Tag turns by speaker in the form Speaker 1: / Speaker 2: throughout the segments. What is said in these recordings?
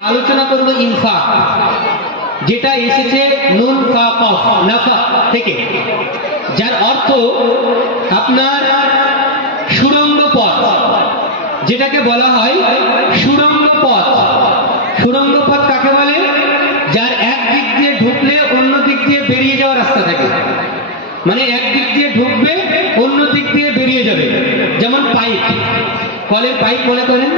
Speaker 1: আলোচনা করব ইনফাক যেটা এসেছে নুন নাফা থেকে। যার অর্থ আপনার সুরঙ্গ পথ, যেটাকে বলা হয় সুরঙ্গ পথ। সুরঙ্গ পথ কাকে বলে? যার এক দিক দিয়ে ঢুকলে অন্য দিক দিয়ে বেরিয়ে যাওয়ার রাস্তা থাকে। মানে এক দিক দিয়ে ঢুকবে, অন্য দিক দিয়ে বেরিয়ে যাবে। যেমন পাইপ। কলের পাইপ মনে করেন,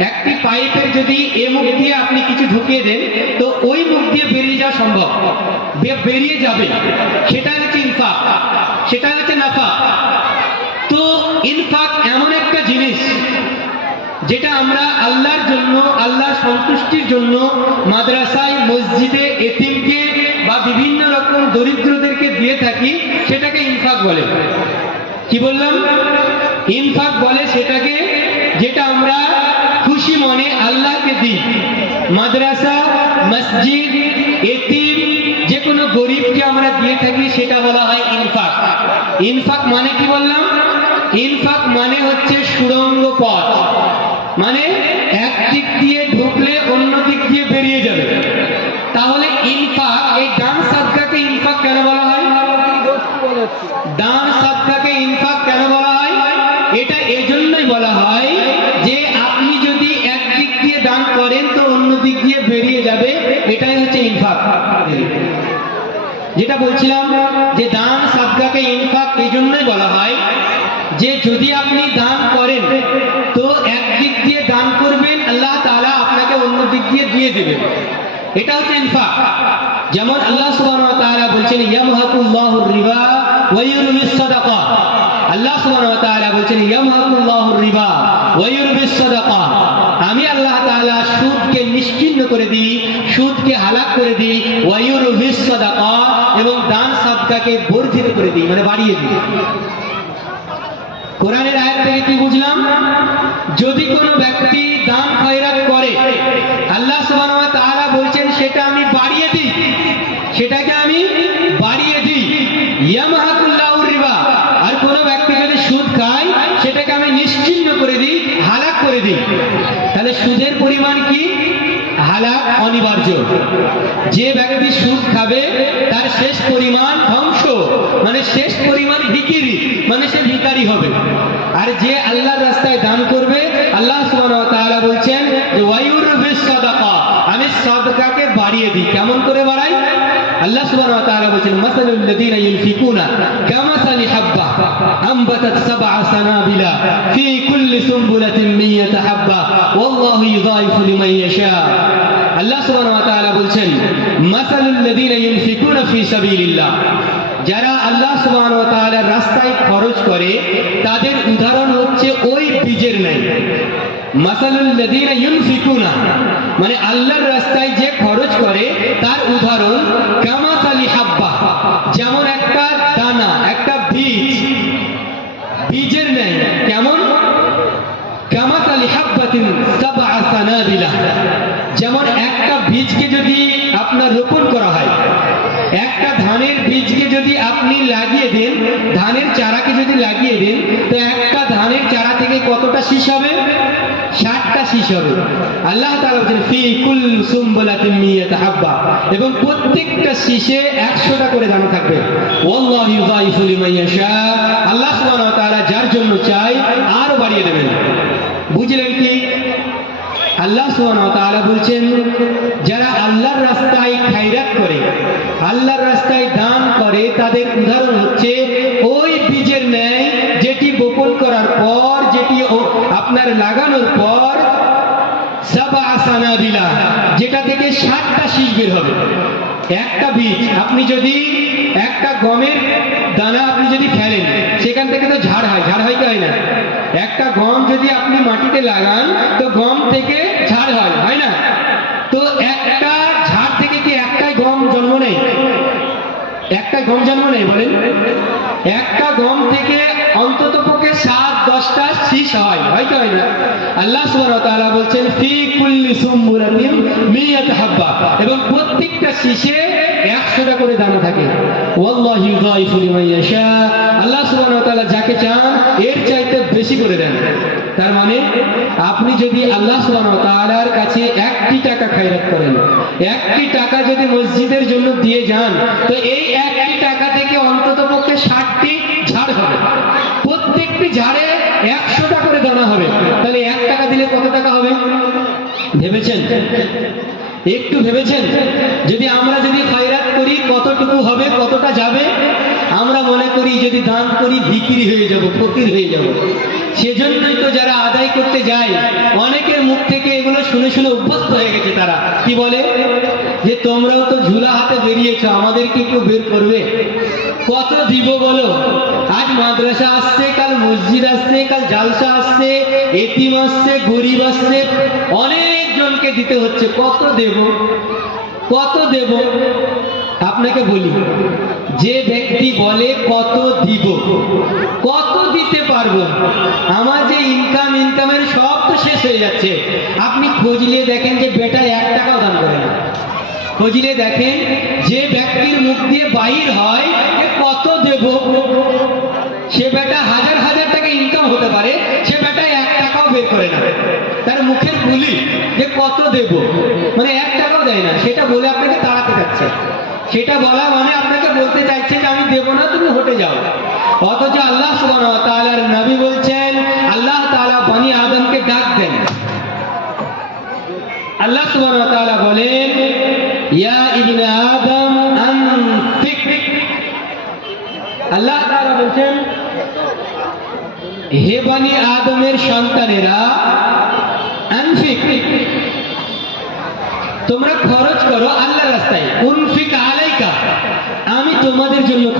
Speaker 1: একটি পাইপের যদি এ মুখ দিয়ে আপনি কিছু ঢুকিয়ে দেন, তো ওই মুখ দিয়ে বেরিয়ে যাওয়া সম্ভব। বেরিয়ে যাবে। সেটা হচ্ছে ইনফাক সেটা হচ্ছে নাফা। তো ইনফাক এমন একটা জিনিস, যেটা আমরা আল্লাহর জন্য, আল্লাহর সন্তুষ্টির জন্য মাদ্রাসায়, মসজিদে, এতিমকে বা বিভিন্ন রকম দরিদ্রদেরকে দিয়ে থাকি, সেটাকে ইনফাক বলে। কি বললাম? ইনফাক বলে সেটাকে যেটা আমরা খুশি মনে আল্লাহকে দিই। মাদ্রাসা, মসজিদ, এতিম যে কোনো গরিবকে আমরা দিয়ে থাকি, সেটা বলা হয় ইনফাক। ইনফাক মানে কি বললাম? ইনফাক মানে হচ্ছে সুরঙ্গ পথ। মানে এক দিক দিয়ে ঢুকলে অন্য দিক দিয়ে বেরিয়ে যাবে। তাহলে ইনফাক, এই ডান অন্য দিক দিয়ে বেরিয়ে যাবে, এটাই হচ্ছে ইনফাক যেটা বলছিলাম যে দান সাদকাকে ইনফাক এই জন্যই বলা হয় যে যদি আপনি দান করেন, তো এক দিক দিয়ে দান করবেন, আল্লাহ তাআলা আপনাকে অন্য দিক দিয়ে দিয়ে দেবেন। এটা হচ্ছে ইনফাক যেমন আল্লাহ সুবহানাহু ওয়া তাআলা বলছেন, ইয়ামহাকুল্লাহুর রিবা ওয়া ইউরবিস সাদাকা। আল্লাহ সুবহানাহু ওয়া তাআলা বলছেন ইয়ামহাকুল্লাহুর রিবা ওয়া ইউরবিস সাদাকা আমি আল্লাহ তাআলা সুদকে নিশ্চিহ্ন করে দিই, সুদকে হালাক করে দিই ওয়াইউর সাদাকা এবং দান সাদকাকে বর্ধিত করে দিই মানে বাড়িয়ে দিই। কোরআনের আয়াত থেকে কি বুঝলাম? যদি কোনো ব্যক্তি অনিবার্য। যে ব্যক্তি সুদ খাবে, তার শেষ পরিমাণ ধ্বংস মানে শেষ পরিমাণ ভিকিরি মানে সে ভিকারি হবে। আর যে আল্লাহর রাস্তায় দান করবে, আল্লাহ সুবহানাহু বলছেন যে ওয়ায়ুরবিস সাদাকা আমি সাদকাকে বাড়িয়ে দিই। কেমন করে বাড়াই? আল্লাহ সুবহানাহু ওয়া তাআলা বলছেন, মাসালুল ইউনফিকুনা কামাসালি হাব্বা আনবাতাত সাবআ সানাবিলা, ফি কুল্লি সুনবুলাতিন মিয়াতা হাব্বা, ওয়াল্লাহু ইউযাইফু লিমান ইয়াশা। আল্লাহ সুবহানাহু ওয়া তাআলা বলছেন ইউনফিকুনা সাবিলিল্লাহ। যারা আল্লাহ সুবহানাহু ওয়া তাআলার রাস্তায় খরচ করে, তাদের উদাহরণ হচ্ছে ওই বীজের ন্যায়। মাসালুল লাযীনা ইউনফিকুনা মানে আল্লাহর রাস্তায় যে খরচ করে, তার উদাহরণ কামাসালি হাব্বা যেমন একটা দানা একটা বীজ বীজের ন্যায় কেমন কামাসালি হাব্বাতিন সাবআ সানাবিলা যেমন একটা বীজকে যদি আপনার রোপণ করা হয় একটা ধানের বীজকে যদি আপনি লাগিয়ে দেন, ধানের চারাকে যদি লাগিয়ে দেন, তো একটা ধানের চারা থেকে কতটা শীষ হবে? ষাটটা শীষ হবে। আল্লাহ হাব্বা এবং প্রত্যেকটা শীষে একশোটা করে দানা থাকবে। আল্লাহ তাআলা যার জন্য চাই আরও বাড়িয়ে দেবেন। বুঝলেন কি? আল্লাহ সুবহানাহু ওয়া তাআলা বলছেন, যারা আল্লাহর রাস্তায় খায়রাত করে আল্লাহর রাস্তায় দান করে, তাদের উদাহরণ হচ্ছে, ওই বীজের ন্যায় যেটি বপন করার পর, যেটি আপনার লাগানোর পর, সাবা সানাবিলা যেটা থেকে সাতটা শীষ বের হবে। একটা বীজ, আপনি যদি একটা গমের দানা আপনি যদি ফেলেন, সেখান থেকে তো ঝাড় হয় ঝাড় হয় কি হয় না? একটা গম যদি আপনি মাটিতে লাগান, তো গম থেকে ঝাড় হয় হয় না তো একটা ঝাড় থেকে কি একটাই গম জন্ম নেয় একটা গম জন্ম নেই বলেন। একটা গম থেকে অন্তত পক্ষে সাত, দশটা শীষ হয় হয় কি হয় না? আল্লাহ সুবাহ বলছেন, ফি কুল্লি হাব্বা। এবং প্রত্যেকটা শীষে 100টা করে দানা থাকে। আল্লাহ তাআলা যাকে চান, এর চাইতে বেশি করে দেন। তার মানে আপনি যদি আল্লাহ সুবহানাহু কাছে একটি টাকা খায়রাত করেন, একটি টাকা যদি মসজিদের জন্য দিয়ে যান, তো এই একটি টাকা থেকে অন্তত পক্ষে ষাটটি ঝাড় হবে। প্রত্যেকটি ঝাড়ে একশোটা করে দানা হবে। তাহলে এক টাকা দিলে কত টাকা হবে? ভেবেছেন? একটু ভেবেছেন? যদি আমরা যদি খয়রাত করি, কতটুকু হবে, কতটা যাবে? করি, যদি দান করি, বিক্রি হয়ে যাব, ফকির হয়ে যাব। সেজন্যই তো যারা আদায় করতে যায়, অনেকের মুখ থেকে এগুলো শুনে শুনে অভ্যস্ত হয়ে গেছে তারা। কি বলে? যে তোমরাও তো ঝুলা হাতে বেরিয়েছো, আমাদেরকে কেউ বের করবে। কত দিব বলো? আজ মাদ্রাসা আসছে, কাল মসজিদ আসছে, কাল জালসা আসছে, এতিম আসছে, গরিব আসছে অনেক জনকে দিতে হচ্ছে। কত দেব? কত দেব? আপনাকে বলি। যে ব্যক্তি বলে, কত দিব? কত দিতে পারব? আমার যে ইনকাম ইনকামের সব তো শেষ হয়ে যাচ্ছে। আপনি খোঁজলে দেখেন যে বেটা এক টাকাও দান করে না। খুঁজলে দেখেন যে ব্যক্তির মুখ দিয়ে বাহির হয় কত দেব? সে বেটা হাজার হাজার টাকা ইনকাম হতে পারে, সে বেটা এক টাকাও বের করে না। তার মুখের গুলি যে কত দেব? মানে এক টাকাও দেয় না। সেটা বলে আপনাকে তাড়াতে যাচ্ছে। সেটা বলা মানে আপনাকে বলতে চাইছে যে আমি দেব না, তুমি হটে যাও। অথচ আল্লাহ নবী বলছেন, আল্লাহ তাআলা বনি আদমকে ডাক দেন। আল্লাহ তাআলা বলেন, ইয়া ইবনে আদম আল্লাহ তাআলা হে বনি আদমের সন্তানেরা, আনফিক। তোমরা খরচ করো আল্লাহ রাস্তায়। উনফিক আলাইকা। আমি তোমাদের জন্য